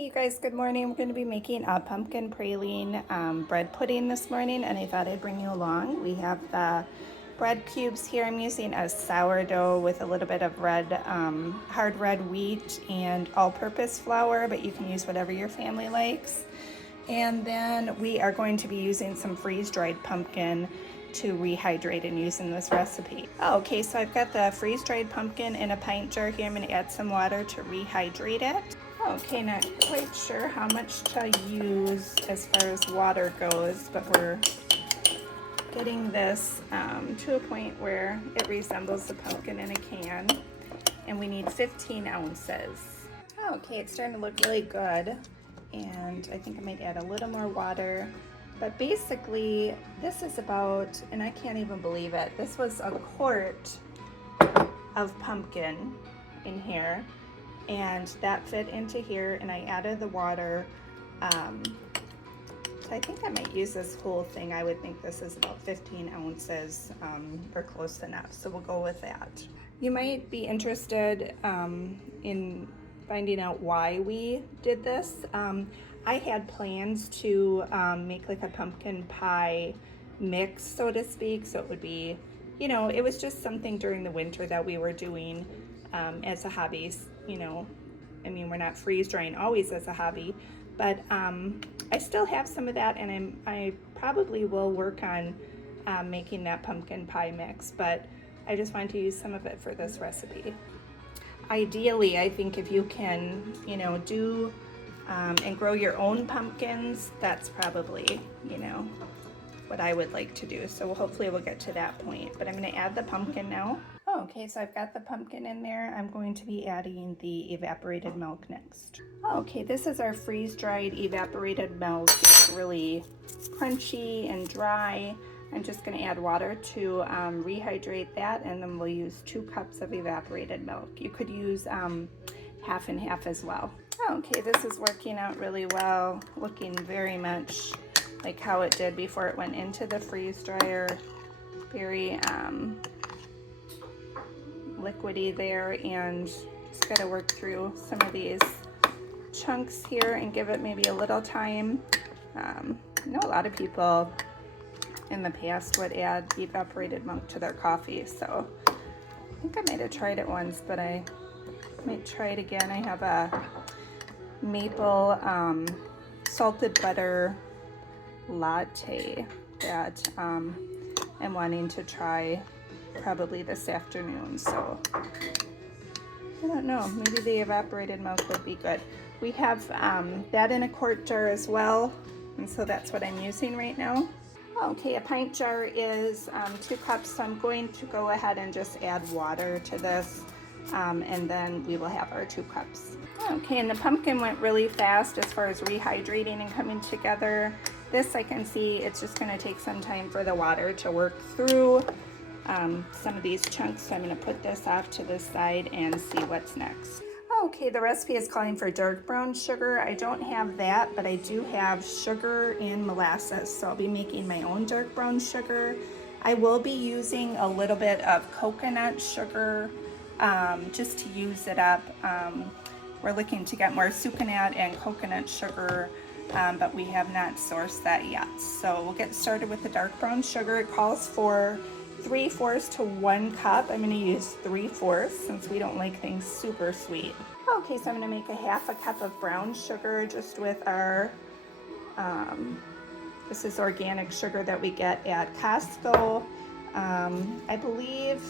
Hey you guys, good morning. We're going to be making a pumpkin praline bread pudding this morning, and I thought I'd bring you along. We have the bread cubes here. I'm using a sourdough with a little bit of hard red wheat and all-purpose flour, but you can use whatever your family likes. And then we are going to be using some freeze-dried pumpkin to rehydrate and use in this recipe. Okay, so I've got the freeze-dried pumpkin in a pint jar here. I'm going to add some water to rehydrate it. Okay, not quite sure how much to use as far as water goes, but we're getting this to a point where it resembles the pumpkin in a can, and we need 15 ounces. Okay, it's starting to look really good, and I think I might add a little more water. But basically, this is about, and I can't even believe it, this was a quart of pumpkin in here, and that fit into here, and I added the water. So I think I might use this whole thing. I would think this is about 15 ounces or close enough, so we'll go with that. You might be interested in finding out why we did this. I had plans to make like a pumpkin pie mix, so to speak, so it would be, you know, it was just something during the winter that we were doing as a hobby. You know, I mean, we're not freeze drying always as a hobby, but I still have some of that, and I probably will work on making that pumpkin pie mix, but I just wanted to use some of it for this recipe. Ideally, I think if you can, you know, do and grow your own pumpkins, that's probably, you know, what I would like to do. So hopefully we'll get to that point, but I'm going to add the pumpkin now. Okay, so I've got the pumpkin in there. I'm going to be adding the evaporated milk next. Okay, this is our freeze-dried evaporated milk. It's really crunchy and dry. I'm just going to add water to rehydrate that, and then we'll use 2 cups of evaporated milk. You could use half and half as well. Okay, this is working out really well, looking very much like how it did before it went into the freeze dryer. Very liquidy there, and just got to work through some of these chunks here and give it maybe a little time. I know a lot of people in the past would add evaporated milk to their coffee, so I think I might have tried it once, but I might try it again. I have a maple salted butter latte that I'm wanting to try probably this afternoon, so I don't know, maybe the evaporated milk would be good. We have that in a quart jar as well, and so that's what I'm using right now. Okay, a pint jar is 2 cups, so I'm going to go ahead and just add water to this, and then we will have our 2 cups. Okay, and the pumpkin went really fast as far as rehydrating and coming together. This, I can see it's just going to take some time for the water to work through some of these chunks, so I'm going to put this off to the side and see what's next. Okay, the recipe is calling for dark brown sugar. I don't have that, but I do have sugar and molasses, so I'll be making my own dark brown sugar. I will be using a little bit of coconut sugar just to use it up. We're looking to get more sucanat and coconut sugar, but we have not sourced that yet. So we'll get started with the dark brown sugar. It calls for 3/4 to 1 cup. I'm going to use 3/4 since we don't like things super sweet. Okay, so I'm going to make a 1/2 cup of brown sugar just with our, this is organic sugar that we get at Costco. I believe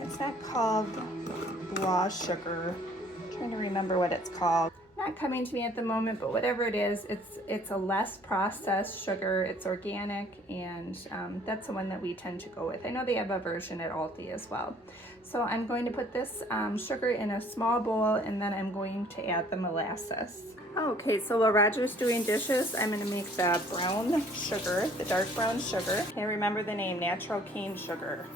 it's not called raw sugar. I'm trying to remember what it's called. Not coming to me at the moment, but whatever it is, it's a less processed sugar. It's organic, and that's the one that we tend to go with. I know they have a version at Aldi as well. So I'm going to put this sugar in a small bowl, and then I'm going to add the molasses. Okay, so while Roger's doing dishes, I'm going to make the brown sugar, the dark brown sugar. Can't remember the name, natural cane sugar.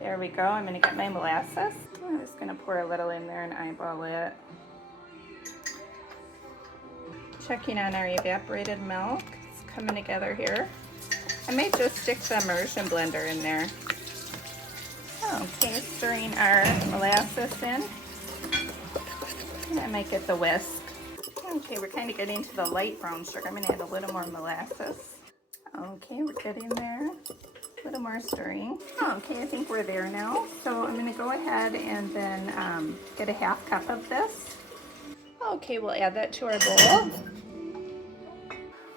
There we go. I'm going to get my molasses. I'm just going to pour a little in there and eyeball it. Checking on our evaporated milk. It's coming together here. I might just stick the immersion blender in there. Okay, stirring our molasses in. I might get the whisk. Okay, we're kind of getting to the light brown sugar. I'm going to add a little more molasses. Okay, we're getting there. A little more stirring. Okay, I think we're there now. So I'm going to go ahead and then get a half cup of this. Okay, we'll add that to our bowl.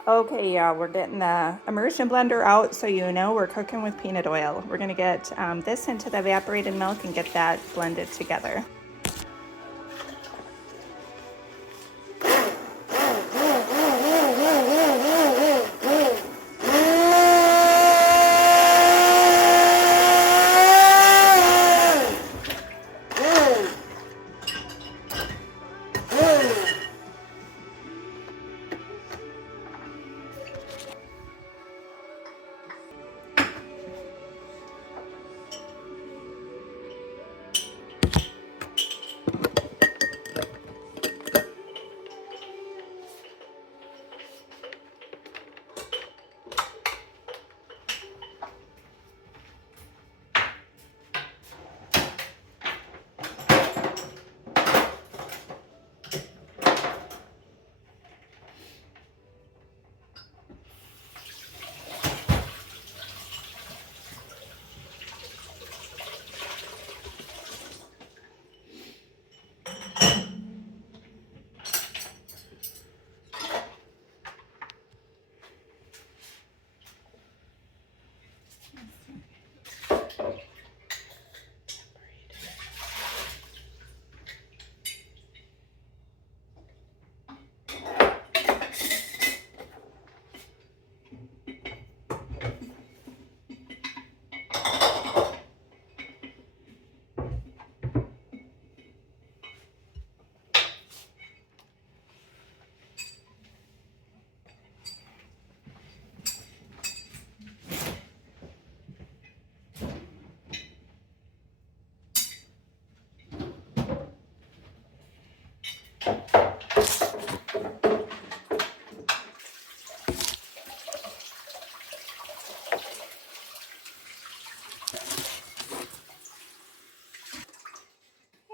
Okay, yeah, we're getting the immersion blender out, so you know we're cooking with peanut oil. We're going to get this into the evaporated milk and get that blended together.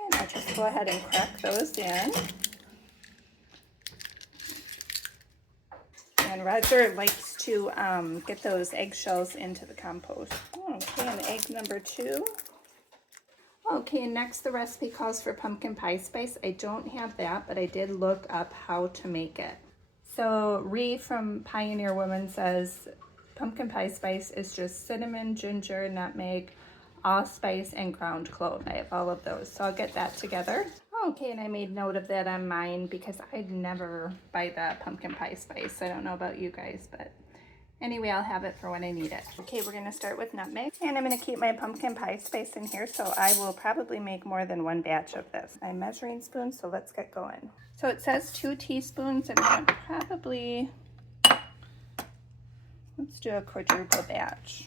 And I'll just go ahead and crack those in. And Roger likes to get those eggshells into the compost. Okay, and egg number 2. Okay, next the recipe calls for pumpkin pie spice. I don't have that, but I did look up how to make it. So Ree from Pioneer Woman says pumpkin pie spice is just cinnamon, ginger, nutmeg, allspice, and ground clove. I have all of those, so I'll get that together. Okay, and I made note of that on mine because I'd never buy the pumpkin pie spice. I don't know about you guys, but anyway, I'll have it for when I need it. Okay, we're gonna start with nutmeg, and I'm gonna keep my pumpkin pie spice in here, so I will probably make more than one batch of this. I'm measuring spoon, so let's get going. So it says 2 teaspoons, and I'm gonna probably, let's do a quadruple batch.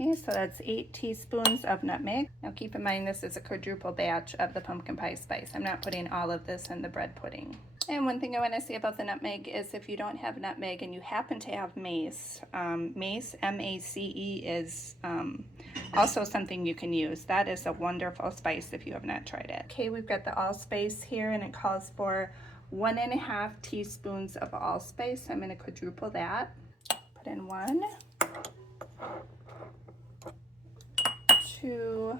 Okay, so that's 8 teaspoons of nutmeg. Now keep in mind this is a quadruple batch of the pumpkin pie spice. I'm not putting all of this in the bread pudding. And one thing I want to say about the nutmeg is if you don't have nutmeg and you happen to have mace, mace, M-A-C-E, is also something you can use. That is a wonderful spice if you have not tried it. Okay, we've got the allspice here, and it calls for 1.5 teaspoons of allspice. So I'm going to quadruple that. Put in 1, 2,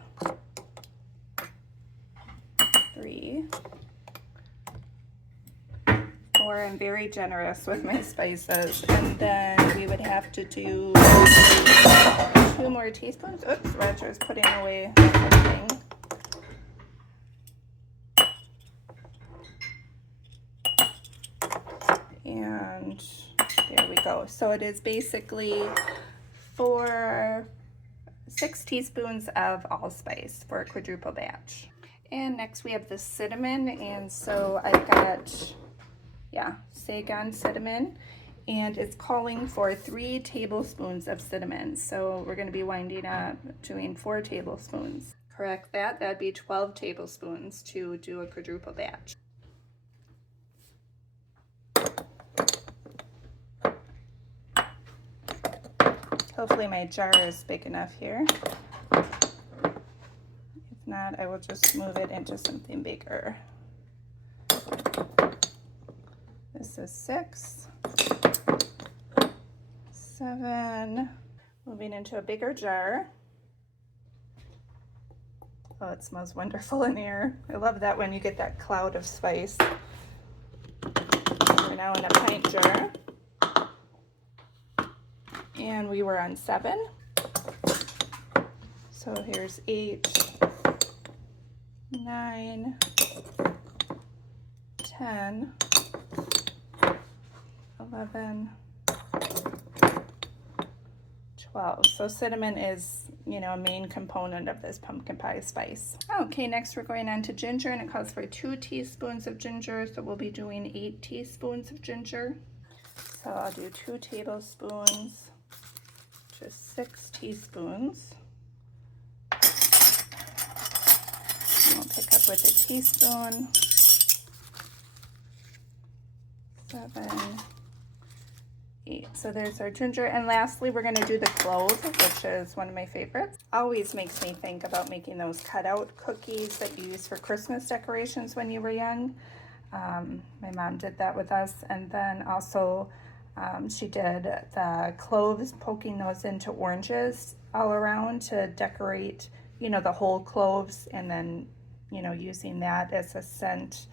3, 4. I'm very generous with my spices. And then we would have to do 2 more teaspoons. Oops, Roger's putting away something. And there we go. So it is basically 6 teaspoons of allspice for a quadruple batch. And next we have the cinnamon, and so I've got, Pecan cinnamon, and it's calling for 3 tablespoons of cinnamon. So we're going to be winding up doing 4 tablespoons. Correct that, that'd be 12 tablespoons to do a quadruple batch. Hopefully my jar is big enough here. If not, I will just move it into something bigger. This is 6, 7, moving into a bigger jar. Oh, it smells wonderful in here. I love that when you get that cloud of spice. We're now in a pint jar. And we were on 7. So here's 8, 9, 10, 11, 12. So cinnamon is, you know, a main component of this pumpkin pie spice. Okay, next we're going on to ginger, and it calls for 2 teaspoons of ginger. So we'll be doing 8 teaspoons of ginger. So I'll do 2 tablespoons, just 6 teaspoons. And we'll pick up with a teaspoon, 7, 8. So there's our ginger. And lastly, we're going to do the cloves, which is one of my favorites. Always makes me think about making those cutout cookies that you use for Christmas decorations when you were young. My mom did that with us. And then also she did the cloves, poking those into oranges all around to decorate, you know, the whole cloves, and then, you know, using that as a scent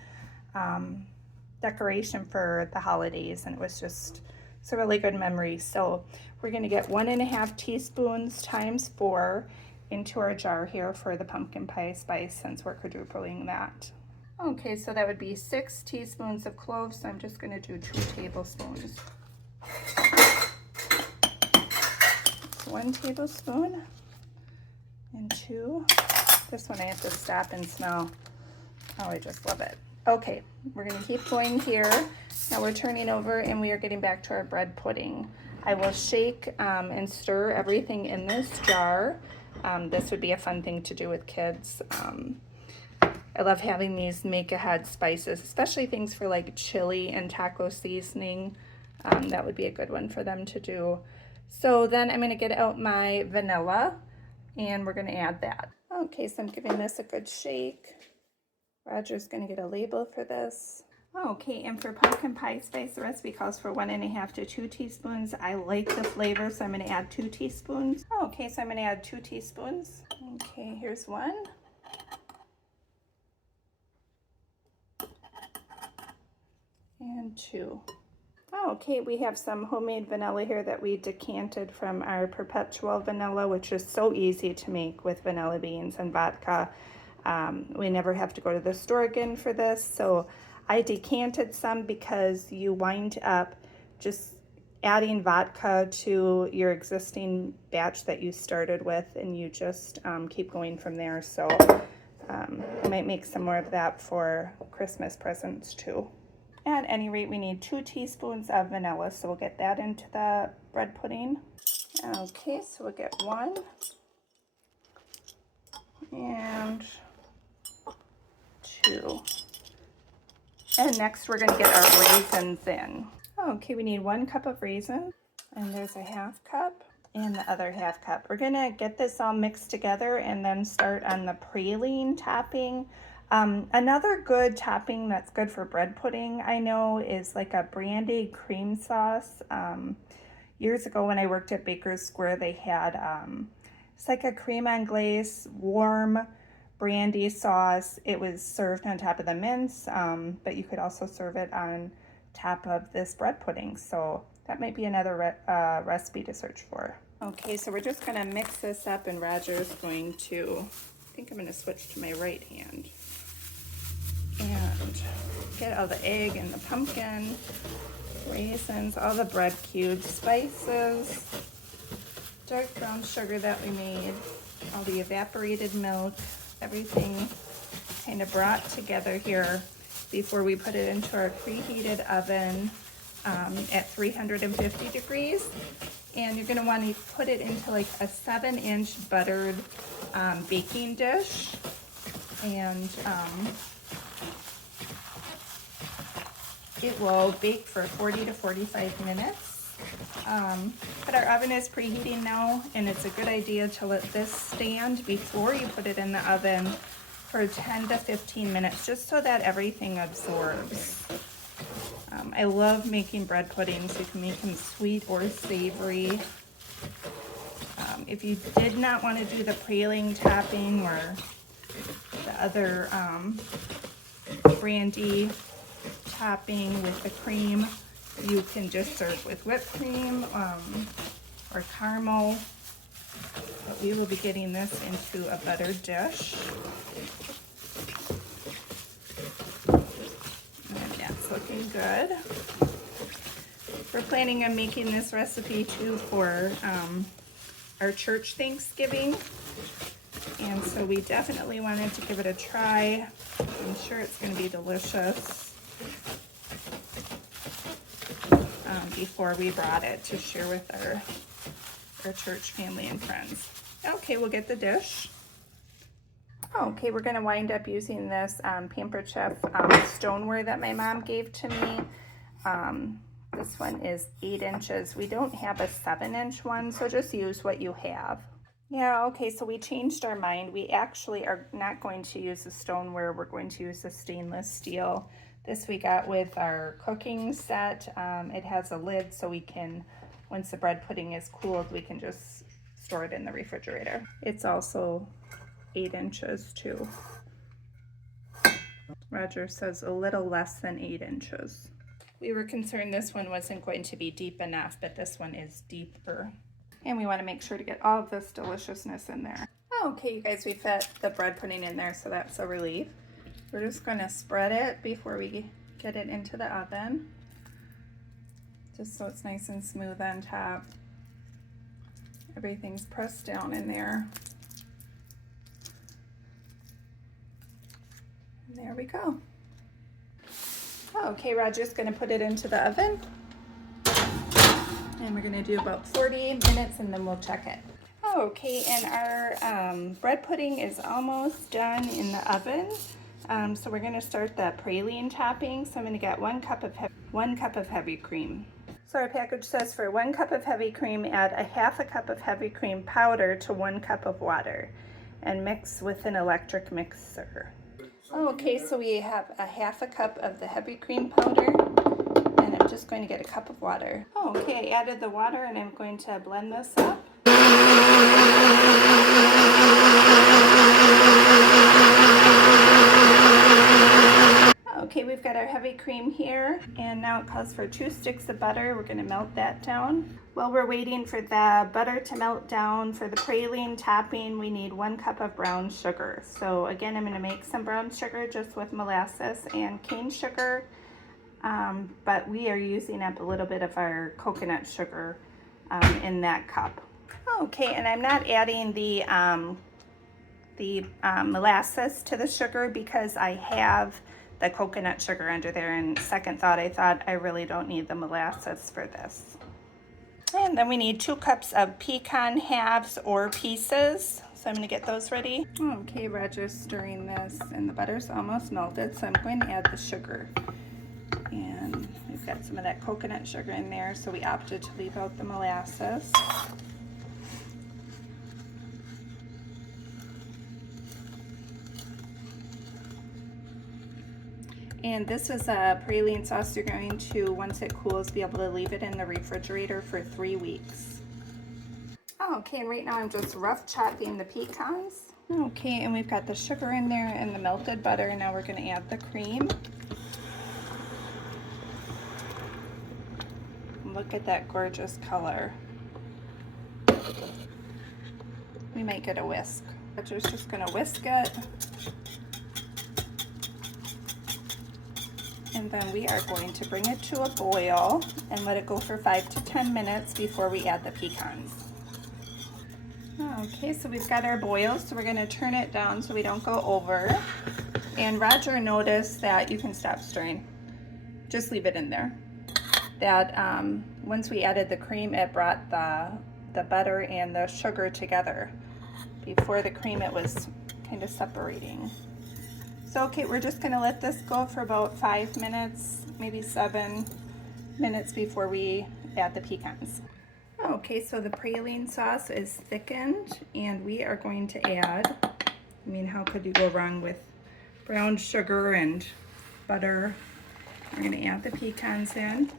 decoration for the holidays. And it was just, it's a really good memory. So we're going to get 1.5 teaspoons times 4 into our jar here for the pumpkin pie spice, since we're quadrupling that. Okay, so that would be 6 teaspoons of cloves. So I'm just going to do 2 tablespoons. 1 tablespoon and 2. This one I have to stop and smell. Oh, I just love it. Okay, we're going to keep going here. Now we're turning over and we are getting back to our bread pudding. I will shake and stir everything in this jar. This would be a fun thing to do with kids. I love having these make-ahead spices, especially things for like chili and taco seasoning. That would be a good one for them to do. So then I'm going to get out my vanilla and we're going to add that. Okay, so I'm giving this a good shake. Roger's going to get a label for this. Okay, and for pumpkin pie spice, the recipe calls for 1.5 to 2 teaspoons. I like the flavor, so I'm going to add 2 teaspoons. Okay, so I'm going to add 2 teaspoons. Okay, here's 1. And 2. Okay, we have some homemade vanilla here that we decanted from our perpetual vanilla, which is so easy to make with vanilla beans and vodka. We never have to go to the store again for this. So I decanted some because you wind up just adding vodka to your existing batch that you started with, and you just keep going from there. So I might make some more of that for Christmas presents too. At any rate, we need 2 teaspoons of vanilla, so we'll get that into the bread pudding. Okay, so we'll get 1 and 2. And next we're going to get our raisins in. Okay, we need 1 cup of raisins, and there's a 1/2 cup and the other 1/2 cup. We're going to get this all mixed together and then start on the praline topping. Another good topping that's good for bread pudding, I know, is like a brandy cream sauce. Years ago when I worked at Baker's Square, they had it's like a creme anglaise, warm brandy sauce. It was served on top of the mince, but you could also serve it on top of this bread pudding. So that might be another recipe to search for. Okay, so we're just going to mix this up, and Roger's going to, I think I'm going to switch to my right hand. And get all the egg and the pumpkin, raisins, all the bread cubes, spices, dark brown sugar that we made, all the evaporated milk, everything kind of brought together here before we put it into our preheated oven at 350 degrees. And you're going to want to put it into like a 7-inch buttered baking dish. And it will bake for 40 to 45 minutes. But our oven is preheating now, and it's a good idea to let this stand before you put it in the oven for 10 to 15 minutes, just so that everything absorbs. I love making bread puddings. You can make them sweet or savory. If you did not want to do the praline topping or the other brandy topping with the cream, you can just serve with whipped cream or caramel. But we will be getting this into a buttered dish. And that's looking good. We're planning on making this recipe too for our church Thanksgiving. And so we definitely wanted to give it a try. I'm sure it's going to be delicious. Before we brought it to share with our church family and friends. Okay, we'll get the dish. Okay, we're going to wind up using this Pampered Chef stoneware that my mom gave to me. This one is 8 inches. We don't have a 7-inch one, so just use what you have. Yeah, okay, so we changed our mind. We actually are not going to use the stoneware. We're going to use the stainless steel. This we got with our cooking set. It has a lid, so we can, once the bread pudding is cooled, we can just store it in the refrigerator. It's also 8 inches too. Roger says a little less than 8 inches. We were concerned this one wasn't going to be deep enough, but this one is deeper. And we want to make sure to get all of this deliciousness in there. Okay, you guys, we fit the bread pudding in there, so that's a relief. We're just going to spread it before we get it into the oven, just so it's nice and smooth on top. Everything's pressed down in there. And there we go. Okay, Roger's going to put it into the oven. And we're going to do about 40 minutes and then we'll check it. Okay, and our bread pudding is almost done in the oven. So we're going to start the praline topping. So I'm going to get 1 cup of heavy cream. So our package says for 1 cup of heavy cream, add a 1/2 cup of heavy cream powder to 1 cup of water and mix with an electric mixer. Okay, so we have a 1/2 cup of the heavy cream powder, and I'm just going to get a cup of water. Okay, I added the water and I'm going to blend this up. Okay, we've got our heavy cream here, and now it calls for 2 sticks of butter. We're going to melt that down. While we're waiting for the butter to melt down, for the praline topping, we need 1 cup of brown sugar. So again, I'm going to make some brown sugar just with molasses and cane sugar, but we are using up a little bit of our coconut sugar in that cup. Okay, and I'm not adding the molasses to the sugar because I have the coconut sugar under there, and second thought, I thought I really don't need the molasses for this. And then we need 2 cups of pecan halves or pieces, so I'm going to get those ready. Okay, Roger's stirring this, and the butter's almost melted, so I'm going to add the sugar. And we've got some of that coconut sugar in there, so we opted to leave out the molasses. And this is a praline sauce. You're going to, once it cools, be able to leave it in the refrigerator for 3 weeks. Okay, and right now I'm just rough chopping the pecans. Okay, and we've got the sugar in there and the melted butter, and now we're going to add the cream. Look at that gorgeous color. We might get a whisk. But we're just going to whisk it. And then we are going to bring it to a boil and let it go for 5 to 10 minutes before we add the pecans. Okay, so we've got our boil, so we're going to turn it down so we don't go over. And Roger noticed that you can stop stirring. Just leave it in there. That once we added the cream, it brought the butter and the sugar together. Before the cream, it was kind of separating. So, okay, we're just going to let this go for about 5 minutes, maybe 7 minutes before we add the pecans. Okay, so the praline sauce is thickened, and we are going to add, I mean, how could you go wrong with brown sugar and butter? We're going to add the pecans in.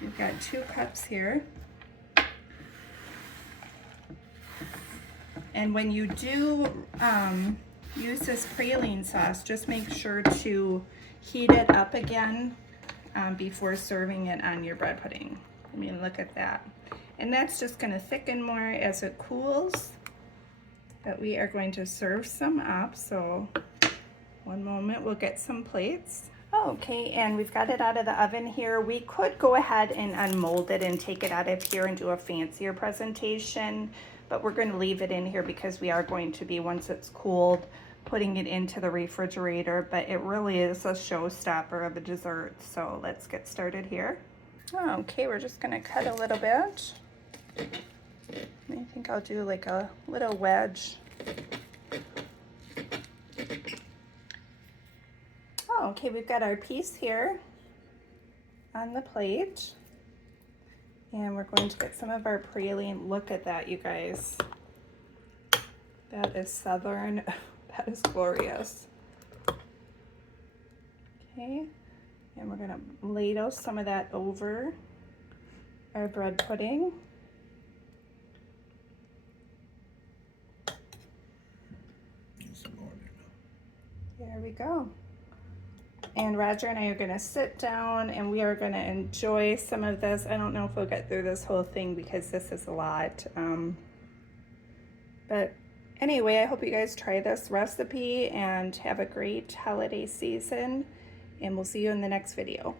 We've got 2 cups here. And when you do use this praline sauce, just make sure to heat it up again before serving it on your bread pudding. I mean, look at that. And that's just going to thicken more as it cools. But we are going to serve some up, so one moment, we'll get some plates. Okay, and we've got it out of the oven here. We could go ahead and unmold it and take it out of here and do a fancier presentation, but we're going to leave it in here because we are going to be, once it's cooled, putting it into the refrigerator. But it really is a showstopper of a dessert, so let's get started here. Okay, we're just going to cut a little bit. I think I'll do like a little wedge. Okay, we've got our piece here on the plate, and we're going to get some of our praline. Look at that, you guys. That is southern. That is glorious. Okay, and we're gonna ladle some of that over our bread pudding. There we go. And Roger and I are gonna sit down and we are gonna enjoy some of this. I don't know if we'll get through this whole thing because this is a lot. But anyway, I hope you guys try this recipe and have a great holiday season, and we'll see you in the next video.